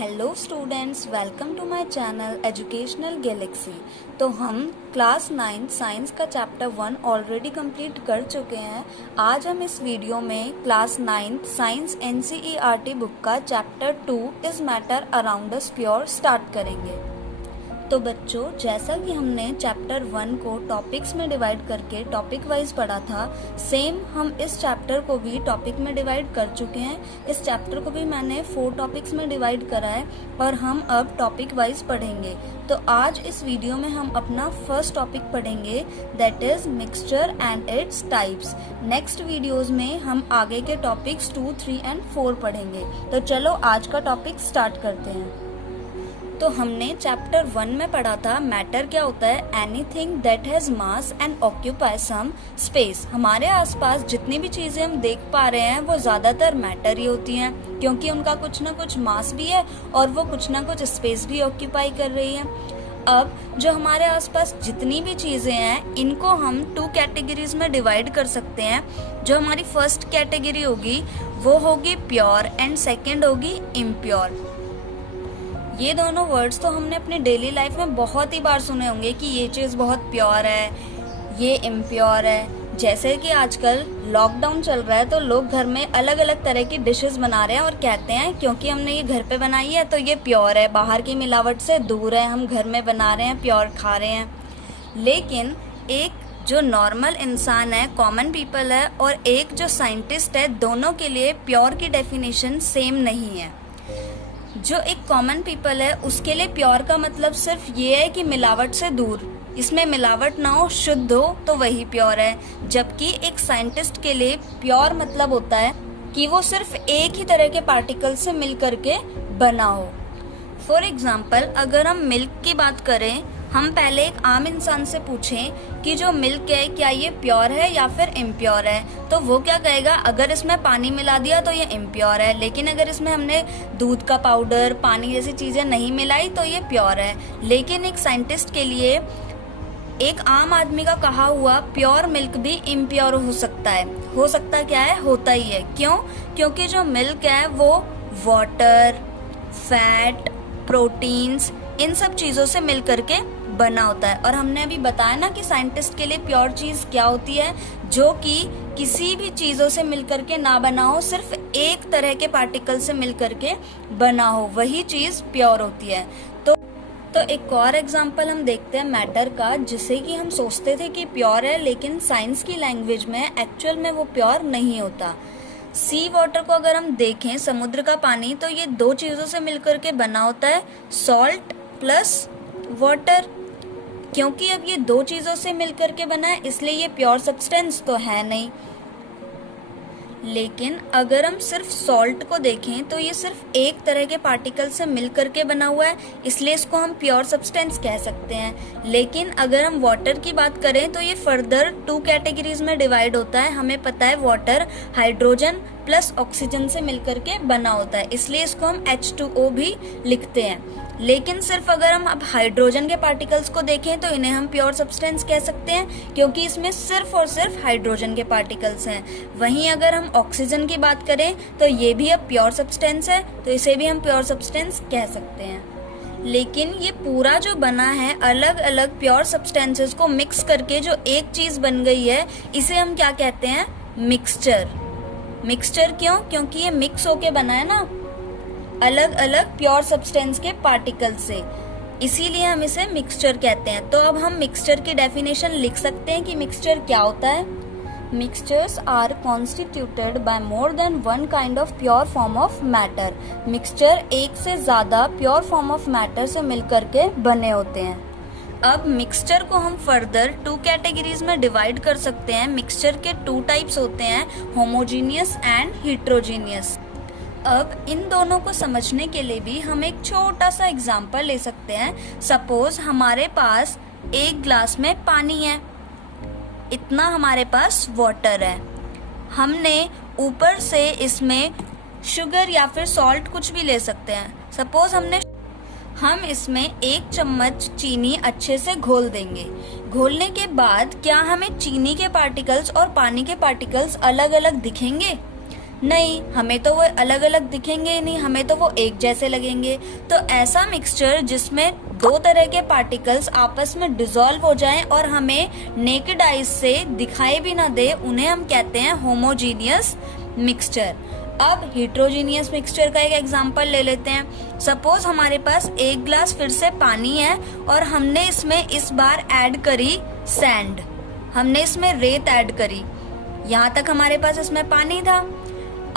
Hello students, welcome to my channel educational galaxy. तो हम class 9 science का chapter 1 already complete कर चुके हैं। आज हम इस वीडियो में क्लास 9 साइंस एनसीईआरटी बुक का chapter 2 is matter around us pure start करेंगे। तो बच्चों, जैसा कि हमने चैप्टर 1 को टॉपिक्स में डिवाइड करके टॉपिक वाइज पढ़ा था, सेम हम इस चैप्टर को भी टॉपिक में डिवाइड कर चुके हैं। इस चैप्टर को भी मैंने 4 टॉपिक्स में डिवाइड करा है और हम अब टॉपिक वाइज पढ़ेंगे। तो आज इस वीडियो में हम अपना फर्स्ट टॉपिक पढ़ेंगे, that is mixture and its types. Next videos में हम आगे के टॉपिक्स 2, 3 एंड 4 पढ़ेंगे। तो चलो आज का टॉपिक स्टार्ट करते हैं। तो हमने चैप्टर 1 में पढ़ा था मैटर क्या होता है, anything that has mass and occupy some space. हमारे आसपास जितनी भी चीजें हम देख पा रहे हैं वो ज्यादातर मैटर ही होती हैं, क्योंकि उनका कुछ ना कुछ मास भी है और वो कुछ ना कुछ स्पेस भी ऑक्यूपाई कर रही है। अब जो हमारे आसपास जितनी भी चीजें हैं, इनको हम 2 कैटेगरीज में डिवाइड कर सकते हैं। जो हमारी फर्स्ट कैटेगरी होगी वो होगी प्योर एंड सेकेंड होगी इम्प्योर। ये दोनों वर्ड्स तो हमने अपने डेली लाइफ में बहुत ही बार सुने होंगे कि ये चीज़ बहुत प्योर है, ये इम्प्योर है। जैसे कि आजकल लॉकडाउन चल रहा है तो लोग घर में अलग अलग तरह की डिशेस बना रहे हैं और कहते हैं क्योंकि हमने ये घर पे बनाई है तो ये प्योर है, बाहर की मिलावट से दूर है, हम घर में बना रहे हैं, प्योर खा रहे हैं। लेकिन एक जो नॉर्मल इंसान है, कॉमन पीपल है, और एक जो साइंटिस्ट है, दोनों के लिए प्योर की डेफिनेशन सेम नहीं है। जो एक कॉमन पीपल है उसके लिए प्योर का मतलब सिर्फ ये है कि मिलावट से दूर, इसमें मिलावट ना हो, शुद्ध हो, तो वही प्योर है। जबकि एक साइंटिस्ट के लिए प्योर मतलब होता है कि वो सिर्फ एक ही तरह के पार्टिकल से मिल करके बना हो। फॉर एग्जाम्पल, अगर हम मिल्क की बात करें, हम पहले एक आम इंसान से पूछें कि जो मिल्क है क्या ये प्योर है या फिर इम्प्योर है, तो वो क्या कहेगा, अगर इसमें पानी मिला दिया तो ये इम्प्योर है, लेकिन अगर इसमें हमने दूध का पाउडर, पानी जैसी चीजें नहीं मिलाई तो ये प्योर है। लेकिन एक साइंटिस्ट के लिए एक आम आदमी का कहा हुआ प्योर मिल्क भी इम्प्योर हो सकता है। हो सकता क्या है, होता ही है। क्यों? क्योंकि जो मिल्क है वो वाटर, फैट, प्रोटीन्स, इन सब चीजों से मिल करके बना होता है। और हमने अभी बताया ना कि साइंटिस्ट के लिए प्योर चीज क्या होती है, जो कि किसी भी चीजों से मिलकर के ना बना हो, सिर्फ एक तरह के पार्टिकल से मिलकर के बना हो, वही चीज प्योर होती है। तो एक और एग्जांपल हम देखते हैं मैटर का, जिसे कि हम सोचते थे कि प्योर है, लेकिन साइंस की लैंग्वेज में एक्चुअल में वो प्योर नहीं होता। सी वाटर को अगर हम देखें, समुद्र का पानी, तो ये 2 चीजों से मिलकर के बना होता है, सॉल्ट प्लस वाटर। क्योंकि अब ये 2 चीजों से मिलकर के बना है, इसलिए ये प्योर सब्सटेंस तो है नहीं। लेकिन अगर हम सिर्फ सॉल्ट को देखें तो ये सिर्फ एक तरह के पार्टिकल से मिलकर के बना हुआ है, इसलिए इसको हम प्योर सब्सटेंस कह सकते हैं। लेकिन अगर हम वाटर की बात करें तो ये फर्दर 2 कैटेगरीज में डिवाइड होता है। हमें पता है वाटर हाइड्रोजन प्लस ऑक्सीजन से मिलकर के बना होता है, इसलिए इसको हम H2O भी लिखते हैं। लेकिन सिर्फ अगर हम अब हाइड्रोजन के पार्टिकल्स को देखें तो इन्हें हम प्योर सब्सटेंस कह सकते हैं, क्योंकि इसमें सिर्फ और सिर्फ हाइड्रोजन के पार्टिकल्स हैं। वहीं अगर हम ऑक्सीजन की बात करें तो ये भी अब प्योर सब्सटेंस है, तो इसे भी हम प्योर सब्सटेंस कह सकते हैं। लेकिन ये पूरा जो बना है, अलग अलग प्योर सब्सटेंसेस को मिक्स करके जो एक चीज बन गई है, इसे हम क्या कहते हैं, मिक्सचर। मिक्सचर क्यों? क्योंकि ये मिक्स होके बना है ना अलग अलग प्योर सब्सटेंस के पार्टिकल से, इसीलिए हम इसे मिक्सचर कहते हैं। तो अब हम मिक्सचर की डेफिनेशन लिख सकते हैं कि मिक्सचर क्या होता है। Mixtures are constituted by more than one kind of pure form of matter. Mixture एक से ज्यादा प्योर फॉर्म ऑफ मैटर से मिलकर के बने होते हैं। अब मिक्सचर को हम फर्दर 2 कैटेगरीज में डिवाइड कर सकते हैं। मिक्सचर के 2 टाइप्स होते हैं, होमोजीनियस एंड हिट्रोजीनियस। अब इन दोनों को समझने के लिए भी हम एक छोटा सा एग्जाम्पल ले सकते हैं। सपोज हमारे पास एक ग्लास में पानी है, इतना हमारे पास वाटर है। हमने ऊपर से इसमें शुगर या फिर सॉल्ट कुछ भी ले सकते हैं। सपोज हम इसमें 1 चम्मच चीनी अच्छे से घोल देंगे। घोलने के बाद क्या हमें चीनी के पार्टिकल्स और पानी के पार्टिकल्स अलग अलग दिखेंगे? नहीं, हमें तो वो अलग अलग दिखेंगे ही नहीं, हमें तो वो एक जैसे लगेंगे। तो ऐसा मिक्सचर जिसमें दो तरह के पार्टिकल्स आपस में डिसॉल्व हो जाएं और हमें नेकेड आइज से दिखाई भी ना दे, उन्हें हम कहते हैं होमोजीनियस मिक्सचर। अब हेट्रोजीनियस मिक्सचर का एक एग्जांपल ले लेते हैं। सपोज हमारे पास एक ग्लास फिर से पानी है और हमने इसमें इस बार ऐड करी सैंड, हमने इसमें रेत ऐड करी। यहाँ तक हमारे पास इसमें पानी था।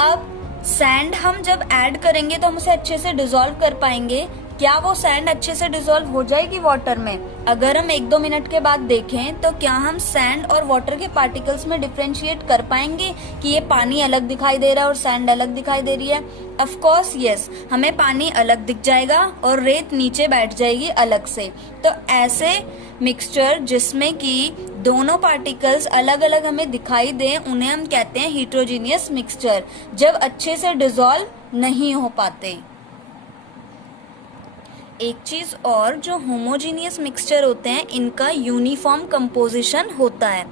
अब सैंड हम जब ऐड करेंगे तो हम उसे अच्छे से डिसॉल्व कर पाएंगे। क्या वो सैंड अच्छे से डिसॉल्व हो जाएगी वाटर में? अगर हम 1-2 मिनट के बाद देखें तो क्या हम सैंड और वाटर के पार्टिकल्स में डिफरेंशिएट कर पाएंगे कि ये पानी अलग दिखाई दे रहा है और सैंड अलग दिखाई दे रही है? ऑफ कोर्स यस, हमें पानी अलग दिख जाएगा और रेत नीचे बैठ जाएगी अलग से। तो ऐसे मिक्सचर जिसमें कि दोनों पार्टिकल्स अलग अलग हमें दिखाई दें, उन्हें हम कहते हैं हेट्रोजीनियस मिक्सचर, जब अच्छे से डिसॉल्व नहीं हो पाते। एक चीज और, जो होमोजीनियस मिक्सचर होते हैं इनका यूनिफॉर्म कंपोजिशन होता है।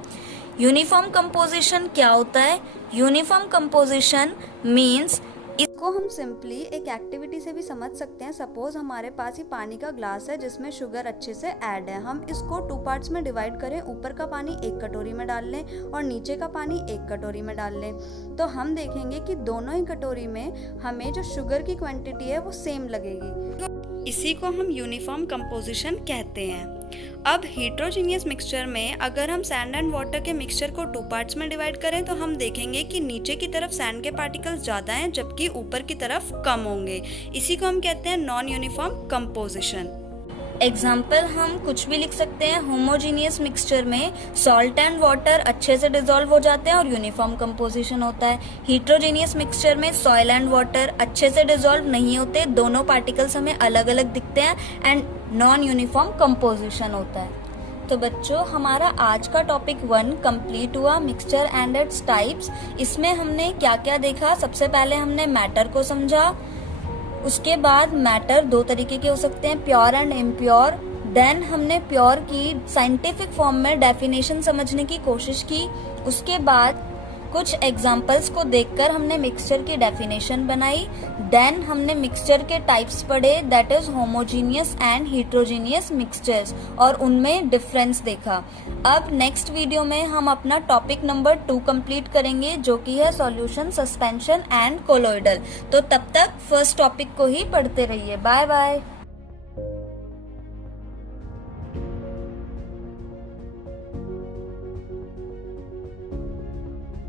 यूनिफॉर्म कंपोजिशन क्या होता है? यूनिफॉर्म कंपोजिशन मीन्स, इसको हम सिंपली एक एक्टिविटी से भी समझ सकते हैं। सपोज हमारे पास ही पानी का ग्लास है जिसमें शुगर अच्छे से ऐड है। हम इसको 2 पार्ट्स में डिवाइड करें, ऊपर का पानी एक कटोरी में डाल लें और नीचे का पानी एक कटोरी में डाल लें, तो हम देखेंगे कि दोनों ही कटोरी में हमें जो शुगर की क्वांटिटी है वो सेम लगेगी। इसी को हम यूनिफॉर्म कंपोजिशन कहते हैं। अब हेट्रोजीनियस मिक्सचर में अगर हम सैंड एंड वाटर के मिक्सचर को 2 पार्ट्स में डिवाइड करें तो हम देखेंगे कि नीचे की तरफ सैंड के पार्टिकल्स ज़्यादा हैं जबकि ऊपर की तरफ कम होंगे। इसी को हम कहते हैं नॉन यूनिफॉर्म कंपोजिशन। एग्जाम्पल हम कुछ भी लिख सकते हैं। होमोजीनियस मिक्सचर में सॉल्ट एंड वाटर अच्छे से डिसॉल्व हो जाते हैं और यूनिफॉर्म कंपोजिशन होता है। हेट्रोजीनियस मिक्सचर में सॉइल एंड वाटर अच्छे से डिसॉल्व नहीं होते, दोनों पार्टिकल्स हमें अलग अलग दिखते हैं एंड नॉन यूनिफॉर्म कंपोजिशन होता है। तो बच्चों, हमारा आज का टॉपिक 1 कंप्लीट हुआ, मिक्सचर एंड इट्स टाइप्स। इसमें हमने क्या क्या देखा? सबसे पहले हमने मैटर को समझा, उसके बाद मैटर 2 तरीके के हो सकते हैं, प्योर एंड इम्प्योर। देन हमने प्योर की साइंटिफिक फॉर्म में डेफिनेशन समझने की कोशिश की। उसके बाद कुछ एग्जाम्पल्स को देखकर हमने मिक्सचर की डेफिनेशन बनाई। देन हमने मिक्सचर के टाइप्स पढ़े, that is homogeneous and heterogeneous mixtures, और उनमें डिफरेंस देखा। अब नेक्स्ट वीडियो में हम अपना टॉपिक नंबर 2 कंप्लीट करेंगे, जो कि है सॉल्यूशन, सस्पेंशन एंड कोलोइडल। तो तब तक फर्स्ट टॉपिक को ही पढ़ते रहिए। Bye bye.